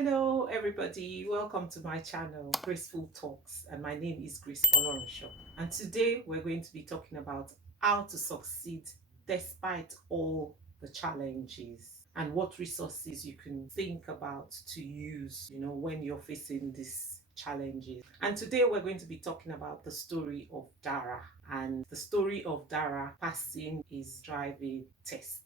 Hello, everybody. Welcome to my channel, Graceful Talks, and my name is Graceful Talks. And today we're going to be talking about how to succeed despite all the challenges and what resources you can think about to use, when you're facing these challenges. And today we're going to be talking about the story of Dara and the story of Dara passing his driving test.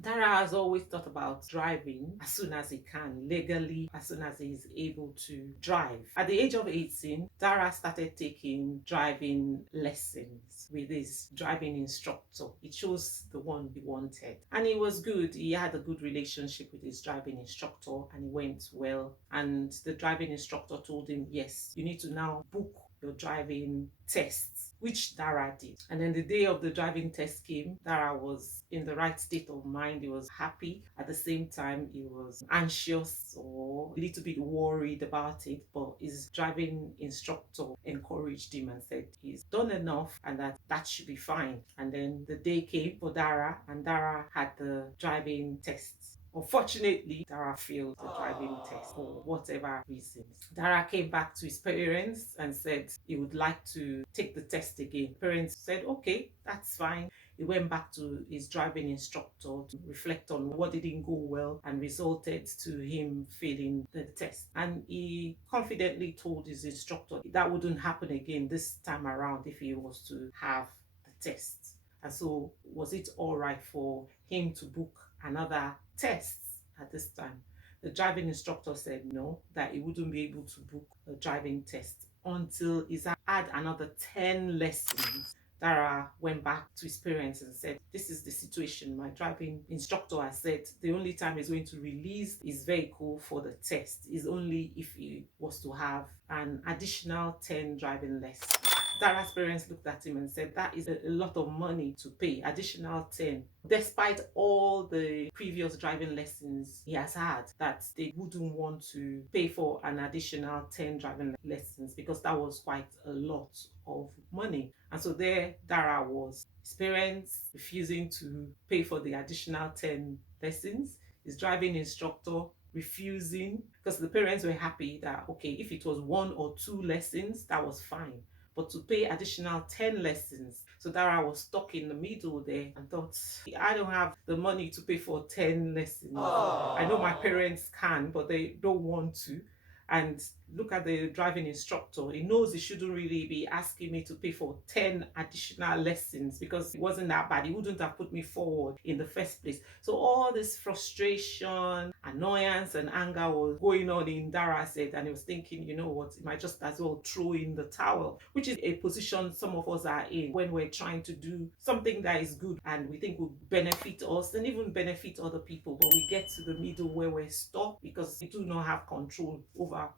Dara has always thought about driving as soon as he can, legally, as soon as he is able to drive. At the age of 18, Dara started taking driving lessons with his driving instructor. He chose the one he wanted. And it was good. He had a good relationship with his driving instructor and it went well. And the driving instructor told him, yes, you need to now book your driving tests, which Dara did. And then the day of the driving test came, Dara was in the right state of mind. He was happy. At the same time, he was anxious or a little bit worried about it. But his driving instructor encouraged him and said he's done enough and that should be fine. And then the day came for Dara, and Dara had the driving tests. Unfortunately, Dara failed the driving test for whatever reasons. Dara came back to his parents and said he would like to take the test again. Parents said, okay, that's fine. He went back to his driving instructor to reflect on what didn't go well and resulted to him failing the test. And he confidently told his instructor that wouldn't happen again this time around if he was to have the test. And so was it all right for him to book another test at this time? The driving instructor said no, that he wouldn't be able to book a driving test until he's had another 10 lessons. Dara went back to his parents and said, this is the situation. My driving instructor has said the only time he's going to release his vehicle for the test is only if he was to have an additional 10 driving lessons. Dara's parents looked at him and said, that is a lot of money to pay, additional 10. Despite all the previous driving lessons he has had, that they wouldn't want to pay for an additional 10 driving lessons because that was quite a lot of money. And so there Dara was, his parents refusing to pay for the additional 10 lessons, his driving instructor refusing, because the parents were happy that, okay, if it was 1 or 2 lessons, that was fine. But to pay additional 10 lessons. So Dara was stuck in the middle there and thought, I don't have the money to pay for 10 lessons. Aww. I know my parents can, but they don't want to. And look at the driving instructor. He knows he shouldn't really be asking me to pay for 10 additional lessons because it wasn't that bad. He wouldn't have put me forward in the first place. So all this frustration, annoyance, and anger was going on in Dara's head. And he was thinking, you know what, he might just as well throw in the towel, which is a position some of us are in when we're trying to do something that is good and we think will benefit us and even benefit other people. But we get to the middle where we're stuck because we do not have control over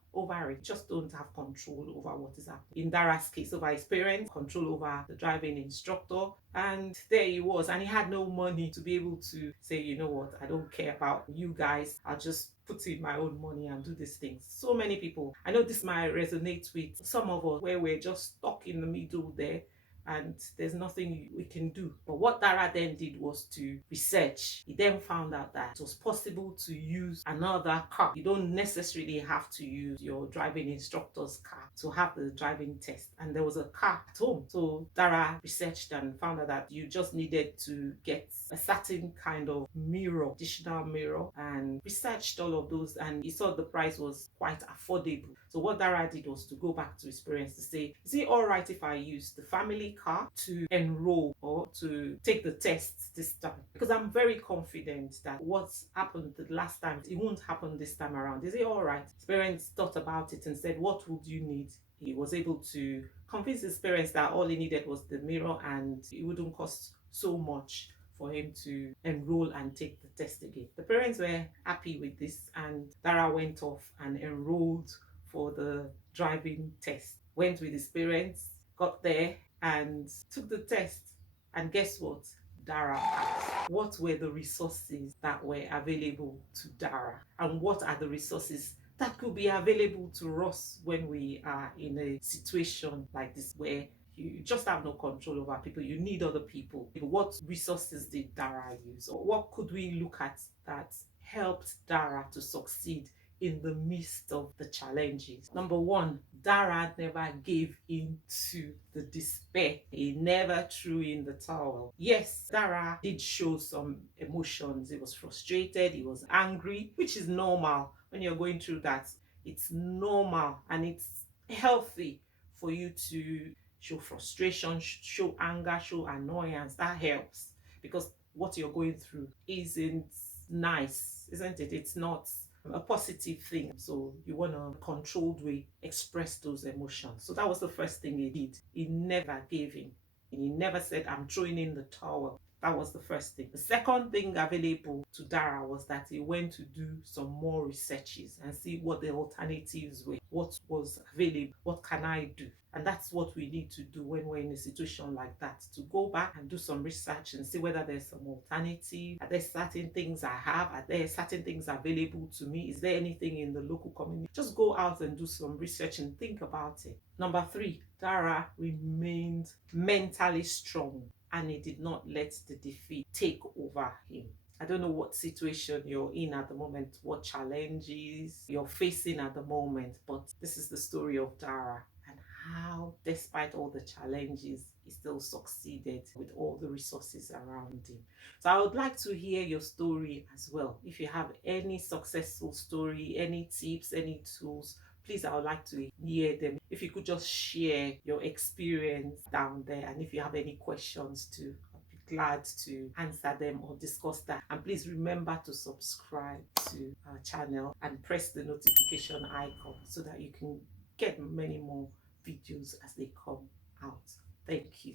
it. Just don't have control over what is happening. In Dara's case, over his parents, control over the driving instructor, and there he was, and he had no money to be able to say, you know what, I don't care about you guys, I'll just put in my own money and do these things. So many people, I know this might resonate with some of us where we're just stuck in the middle there and there's nothing we can do. But what Dara then did was to research. He then found out that it was possible to use another car. You don't necessarily have to use your driving instructor's car to have the driving test. And there was a car at home. So Dara researched and found out that you just needed to get a certain kind of mirror, additional mirror, and researched all of those. And he saw the price was quite affordable. So what Dara did was to go back to his parents to say, is it all right if I use the family car to enroll or to take the test this time? Because I'm very confident that what's happened the last time, it won't happen this time around. Is it all right? His parents thought about it and said, what would you need? He was able to convince his parents that all he needed was the mirror and it wouldn't cost so much for him to enroll and take the test again. The parents were happy with this and Dara went off and enrolled for the driving test. Went with his parents, got there and took the test. And guess what? Dara passed. What were the resources that were available to Dara? And what are the resources that could be available to us when we are in a situation like this where you just have no control over people? You need other people. What resources did Dara use? Or what could we look at that helped Dara to succeed in the midst of the challenges. Number one, Dara never gave in to the despair. He never threw in the towel. Yes, Dara did show some emotions. He was frustrated, he was angry, which is normal when you're going through that. It's normal and it's healthy for you to show frustration, show anger, show annoyance. That helps because what you're going through isn't nice, isn't it? It's not a positive thing. So you want to controlled way express those emotions. So that was the first thing he did. He never gave in. He never said, I'm throwing in the towel. That was the first thing. The second thing available to Dara was that he went to do some more researches and see what the alternatives were, what was available, what can I do. And that's what we need to do when we're in a situation like that, to go back and do some research and see whether there's some alternative. Are there certain things I have? Are there certain things available to me? Is there anything in the local community? Just go out and do some research and think about it. Number three, Dara remained mentally strong and he did not let the defeat take over him. I don't know what situation you're in at the moment, what challenges you're facing at the moment, but this is the story of Dara and how, despite all the challenges, he still succeeded with all the resources around him. So I would like to hear your story as well. If you have any successful story, any tips, any tools, please, I would like to hear them. If you could just share your experience down there, and if you have any questions too, I'll be glad to answer them or discuss that. And please remember to subscribe to our channel and press the notification icon so that you can get many more videos as they come out. Thank you.